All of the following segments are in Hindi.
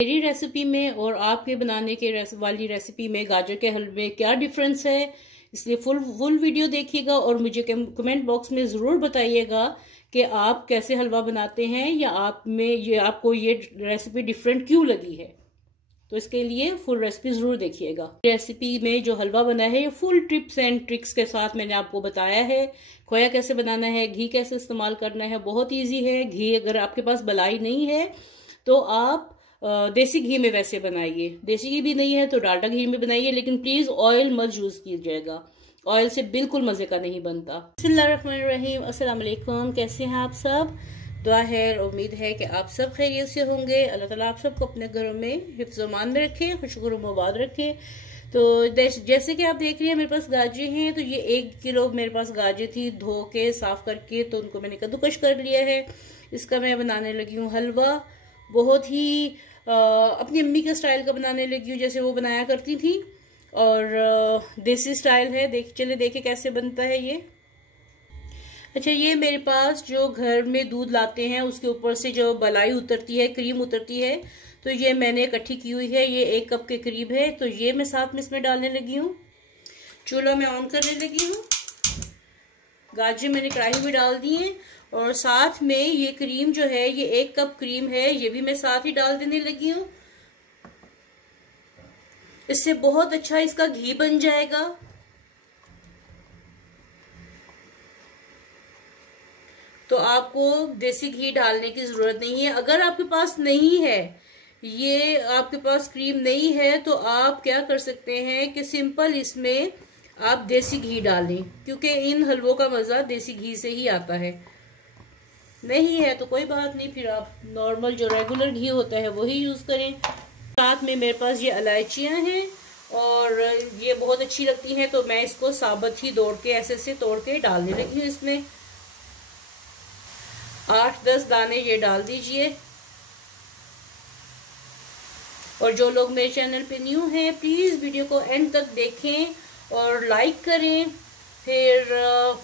मेरी रेसिपी में और आपके बनाने के वाली रेसिपी में गाजर के हलवे क्या डिफरेंस है, इसलिए फुल वीडियो देखिएगा और मुझे कमेंट बॉक्स में ज़रूर बताइएगा कि आप कैसे हलवा बनाते हैं या आपको ये रेसिपी डिफरेंट क्यों लगी है। तो इसके लिए फुल रेसिपी ज़रूर देखिएगा। रेसिपी में जो हलवा बना है ये फुल टिप्स एंड ट्रिक्स के साथ मैंने आपको बताया है। खोया कैसे बनाना है, घी कैसे इस्तेमाल करना है, बहुत ईजी है। घी अगर आपके पास मलाई नहीं है तो आप देसी घी में वैसे बनाइए, देसी घी भी नहीं है तो डालडा घी में बनाइए, लेकिन प्लीज ऑयल मत यूज कीजिएगा, ऑयल से बिल्कुल मजे का नहीं बनता। बिस्मिल्लाहिर्रहमानिर्रहीम, अस्सलाम वालेकुम। कैसे हैं आप सब? दुआ है और उम्मीद है कि आप सब खैरियत से होंगे। अल्लाह ताला आप सबको अपने घरों में हिफ्ज़ मान में रखे, खुशगुर मुबाद रखे। तो जैसे कि आप देख रही हैं मेरे पास गाजरे हैं, तो ये 1 किलो मेरे पास गाजरे थी, धो के साफ करके तो उनको मैंने कद्दूकश कर लिया है। इसका मैं बनाने लगी हूँ हलवा, बहुत ही अपनी अम्मी के स्टाइल का बनाने लगी हूँ, जैसे वो बनाया करती थी, और देसी स्टाइल है। चले देखे कैसे बनता है ये। अच्छा, ये मेरे पास जो घर में दूध लाते हैं उसके ऊपर से जो बलाई उतरती है, क्रीम उतरती है, तो ये मैंने इकट्ठी की हुई है, ये 1 कप के करीब है। तो ये मैं साथ में इसमें डालने लगी हूँ। चूल्हा मैं ऑन करने लगी हूँ। गाजर मैंने कढ़ाई में डाल दी है और साथ में ये क्रीम जो है, ये 1 कप क्रीम है, ये भी मैं साथ ही डाल देने लगी हूँ। इससे बहुत अच्छा इसका घी बन जाएगा। तो आपको देसी घी डालने की जरूरत नहीं है। अगर आपके पास नहीं है, ये आपके पास क्रीम नहीं है, तो आप क्या कर सकते हैं कि सिंपल इसमें आप देसी घी डालें, क्योंकि इन हलवों का मजा देसी घी से ही आता है। नहीं है तो कोई बात नहीं, फिर आप नॉर्मल जो रेगुलर घी होता है वही यूज करें। साथ में मेरे पास ये इलायचियां हैं और ये बहुत अच्छी लगती हैं, तो मैं इसको साबुत ही ऐसे तोड़ के डालने लगी हूँ। इसमें 8-10 दाने ये डाल दीजिए। और जो लोग मेरे चैनल पे न्यू हैं, प्लीज वीडियो को एंड तक देखें और लाइक करें, फिर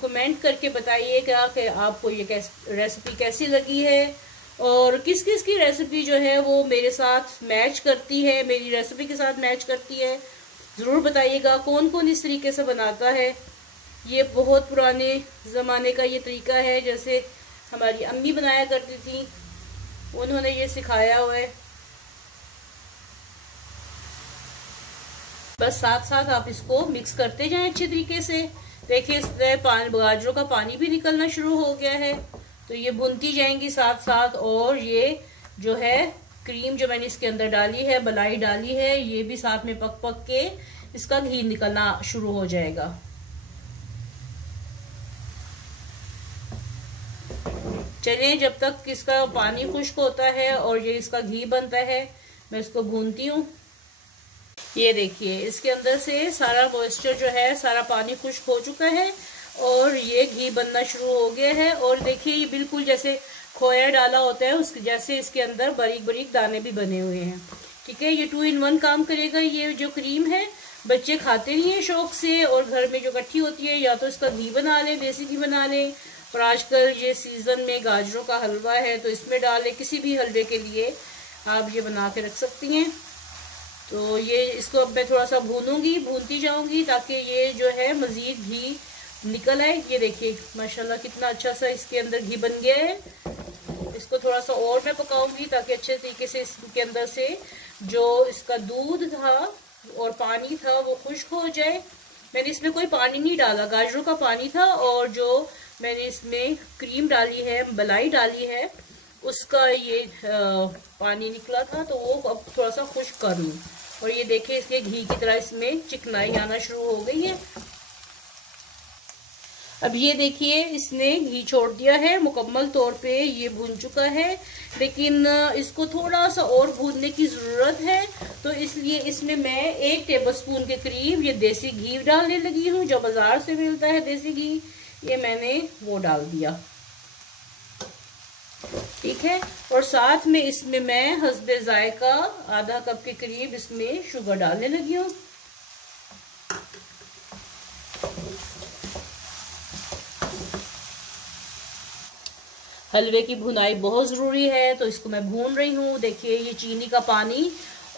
कमेंट करके बताइएगा कि आपको ये रेसिपी कैसी लगी है और किस किस की रेसिपी जो है वो मेरे साथ मैच करती है, मेरी रेसिपी के साथ मैच करती है। जरूर बताइएगा कौन कौन इस तरीके से बनाता है। ये बहुत पुराने जमाने का ये तरीका है, जैसे हमारी अम्मी बनाया करती थी, उन्होंने ये सिखाया हुआ है। बस साथ साथ आप इसको मिक्स करते जाएं अच्छे तरीके से। देखिए इसमें गाजरों का पानी भी निकलना शुरू हो गया है, तो ये भुनती जाएंगी साथ साथ। और ये जो है क्रीम जो मैंने इसके अंदर डाली है, मलाई डाली है, ये भी साथ में पक पक के इसका घी निकलना शुरू हो जाएगा। चलिए, जब तक इसका पानी खुश्क होता है और ये इसका घी बनता है, मैं इसको भूनती हूँ। ये देखिए इसके अंदर से सारा मॉइस्चर जो है, सारा पानी खुश्क हो चुका है और ये घी बनना शुरू हो गया है। और देखिए ये बिल्कुल जैसे खोया डाला होता है उसके जैसे इसके अंदर बारीक बारीक दाने भी बने हुए हैं। ठीक है, ये 2 in 1 काम करेगा। ये जो क्रीम है बच्चे खाते नहीं है शौक से, और घर में जो इकट्ठी होती है या तो इसका घी बना लें, देसी घी बना लें, और आजकल ये सीजन में गाजरों का हलवा है तो इसमें डालें। किसी भी हलवे के लिए आप ये बना के रख सकती हैं। तो ये इसको अब मैं थोड़ा सा भूनती जाऊंगी ताकि ये जो है मजीद घी निकल आए। ये देखिए माशाल्लाह कितना अच्छा सा इसके अंदर घी बन गया है। इसको थोड़ा सा और मैं पकाऊंगी ताकि अच्छे तरीके से इसके अंदर से जो इसका दूध था और पानी था वो खुश्क हो जाए। मैंने इसमें कोई पानी नहीं डाला, गाजरों का पानी था, और जो मैंने इसमें क्रीम डाली है, मलाई डाली है, उसका ये पानी निकला था, तो वो अब थोड़ा सा खुश्क कर लूँ। और ये देखिए इसके घी की तरह इसमें चिकनाई आना शुरू हो गई है। अब ये देखिए इसने घी छोड़ दिया है, मुकम्मल तौर पे ये भून चुका है, लेकिन इसको थोड़ा सा और भूनने की ज़रूरत है। तो इसलिए इसमें मैं 1 टेबलस्पून के करीब ये देसी घी डालने लगी हूँ, जो बाजार से मिलता है देसी घी, ये मैंने वो डाल दिया। ठीक है, और साथ में इसमें मैं हस्बे जायका आधा कप के करीब इसमें शुगर डालने लगी हूँ। हलवे की भुनाई बहुत ज़रूरी है, तो इसको मैं भून रही हूँ। देखिए ये चीनी का पानी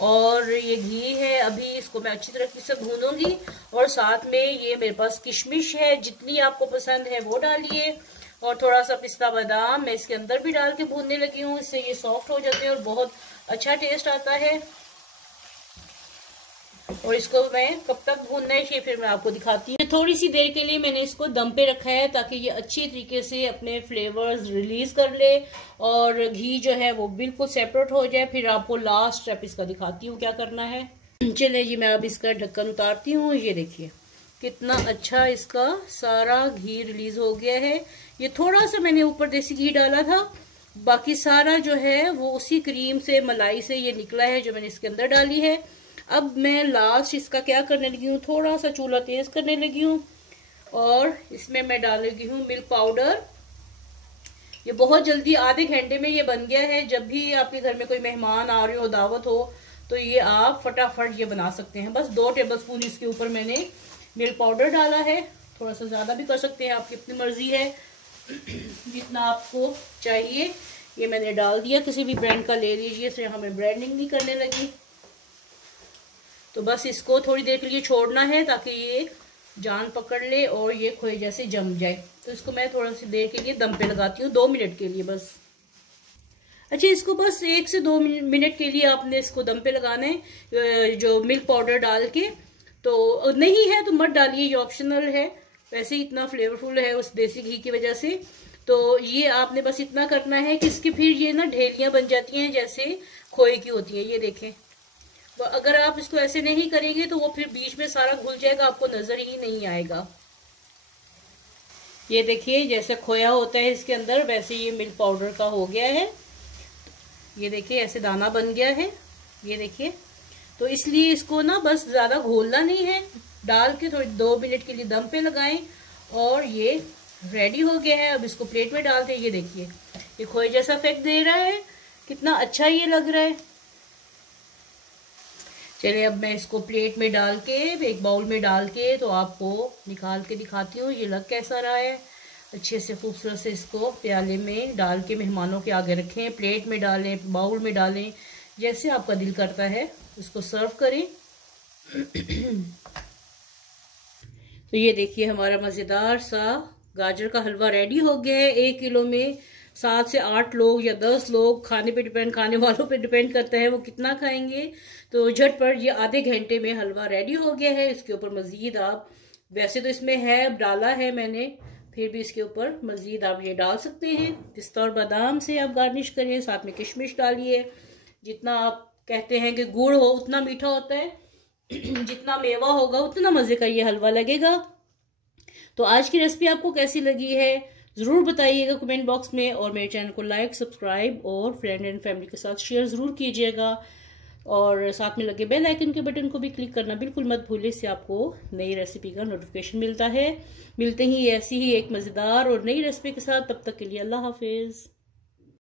और ये घी है, अभी इसको मैं अच्छी तरीके से भूनूंगी। और साथ में ये मेरे पास किशमिश है, जितनी आपको पसंद है वो डालिए। और थोड़ा सा पिस्ता बादाम मैं इसके अंदर भी डाल के भूनने लगी हूँ, इससे ये सॉफ्ट हो जाते हैं और बहुत अच्छा टेस्ट आता है। और इसको मैं कब तक भूनना है ये फिर मैं आपको दिखाती हूँ। थोड़ी सी देर के लिए मैंने इसको दम पे रखा है ताकि ये अच्छी तरीके से अपने फ्लेवर्स रिलीज कर ले और घी जो है वो बिल्कुल सेपरेट हो जाए। फिर आपको लास्ट स्टेप इसका दिखाती हूँ क्या करना है। चलिए जी, मैं अब इसका ढक्कन उतारती हूँ। ये देखिए कितना अच्छा इसका सारा घी रिलीज हो गया है। ये थोड़ा सा मैंने ऊपर देसी घी डाला था, बाकी सारा जो है वो उसी क्रीम से, मलाई से ये निकला है जो मैंने इसके अंदर डाली है। अब मैं लास्ट इसका क्या करने लगी हूँ, थोड़ा सा चूल्हा तेज करने लगी हूँ और इसमें मैं डाल लगी हूँ मिल्क पाउडर। ये बहुत जल्दी, आधे घंटे में ये बन गया है। जब भी आपके घर में कोई मेहमान आ रहे हो, दावत हो, तो ये आप फटाफट ये बना सकते हैं। बस 2 टेबलस्पून इसके ऊपर मैंने मिल्क पाउडर डाला है। थोड़ा सा ज्यादा भी कर सकते हैं, आपकी अपनी मर्जी है जितना आपको चाहिए। ये मैंने डाल दिया, किसी भी ब्रांड का ले लीजिए, इससे हमें ब्रांडिंग नहीं करने लगी। तो बस इसको थोड़ी देर के लिए छोड़ना है ताकि ये जान पकड़ ले और ये खोए जैसे जम जाए। तो इसको मैं थोड़ा सी देर के लिए दम पे लगाती हूँ, 2 मिनट के लिए बस। अच्छा, इसको बस 1 से 2 मिनट के लिए आपने इसको दम पे लगाना है, जो मिल्क पाउडर डाल के। तो नहीं है तो मत डालिए, ये ऑप्शनल है, वैसे ही इतना फ्लेवरफुल है उस देसी घी की वजह से। तो ये आपने बस इतना करना है कि इसकी फिर ये ना ढेलियां बन जाती हैं जैसे खोए की होती है, ये देखें। तो अगर आप इसको ऐसे नहीं करेंगे तो वो फिर बीच में सारा घुल जाएगा, आपको नजर ही नहीं आएगा। ये देखिए जैसे खोया होता है इसके अंदर, वैसे ये मिल्क पाउडर का हो गया है। ये देखिए ऐसे दाना बन गया है, ये देखिए। तो इसलिए इसको ना बस ज्यादा घोलना नहीं है, डाल के थोड़ी 2 मिनट के लिए दम पे लगाएं और ये रेडी हो गया है। अब इसको प्लेट में डालते हैं। ये देखिए ये खोए जैसा इफेक्ट दे रहा है, कितना अच्छा ये लग रहा है। चलिए अब मैं इसको प्लेट में डाल के, एक बाउल में डाल के तो आपको निकाल के दिखाती हूँ ये लग कैसा रहा है। अच्छे से खूबसूरत से इसको प्याले में डाल के मेहमानों के आगे रखें, प्लेट में डालें, बाउल में डालें, जैसे आपका दिल करता है उसको सर्व करें। तो ये देखिए हमारा मज़ेदार सा गाजर का हलवा रेडी हो गया है। 1 किलो में 7 से 8 लोग या 10 लोग, खाने पे डिपेंड, खाने वालों पे डिपेंड करता है वो कितना खाएंगे। तो झटपट ये आधे घंटे में हलवा रेडी हो गया है। इसके ऊपर मजीद आप, वैसे तो इसमें है डाला है मैंने, फिर भी इसके ऊपर मजीद आप ये डाल सकते हैं। पिस्ता और बादाम से आप गार्निश करिए, साथ में किशमिश डालिए। जितना आप कहते हैं कि गुड़ हो उतना मीठा होता है, जितना मेवा होगा उतना मजे का ये हलवा लगेगा। तो आज की रेसिपी आपको कैसी लगी है जरूर बताइएगा कमेंट बॉक्स में, और मेरे चैनल को लाइक, सब्सक्राइब और फ्रेंड एंड फैमिली के साथ शेयर जरूर कीजिएगा। और साथ में लगे बेल आइकन के बटन को भी क्लिक करना बिल्कुल मत भूलिए, इससे आपको नई रेसिपी का नोटिफिकेशन मिलता है। मिलते ही ऐसी ही एक मजेदार और नई रेसिपी के साथ, तब तक के लिए अल्लाह हाफिज।